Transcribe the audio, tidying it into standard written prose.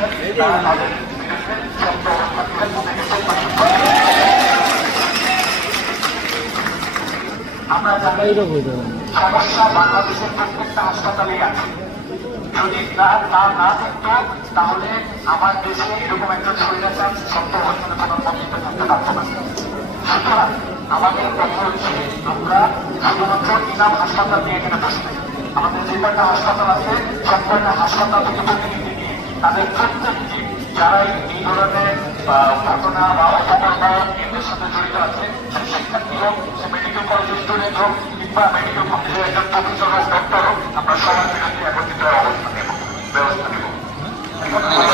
করেছেন তারা তাদের বিরুদ্ধে শক্ত অবস্থান নিতে বলে গেছে। আমরা জানি সমস্যা বাংলাদেশের প্রত্যেকটা হাসপাতালেই আছে। যদি না থাকতো তাহলে আমার দেশে এরকম একজন স্বৈরাচার শক্ত অবস্থানে প্রধানমন্ত্রী থাকতে পারতো না। সুতরাং আমাদের কথা হচ্ছে আমরা শুধুমাত্র ইনাম হাসপাতাল নিয়ে এখানে বসতে, আমাদের যে কয়টা হাসপাতাল আছে সব কয়টা হাসপাতাল থেকে প্রতিনিধি নিয়ে তাদের প্রত্যেকটি যারা এই ধরনের ঘটনা বা অপকর্ম এদের সাথে জড়িত আছে, সে শিক্ষার্থী হোক, সে মেডিকেল কলেজের স্টুডেন্ট হোক কিংবা মেডিকেল কলেজের একজন প্রফেসর হোক, ডক্টর হোক, আমরা সবার বিরুদ্ধে একত্রিত অবস্থা নেব, ব্যবস্থা নেব।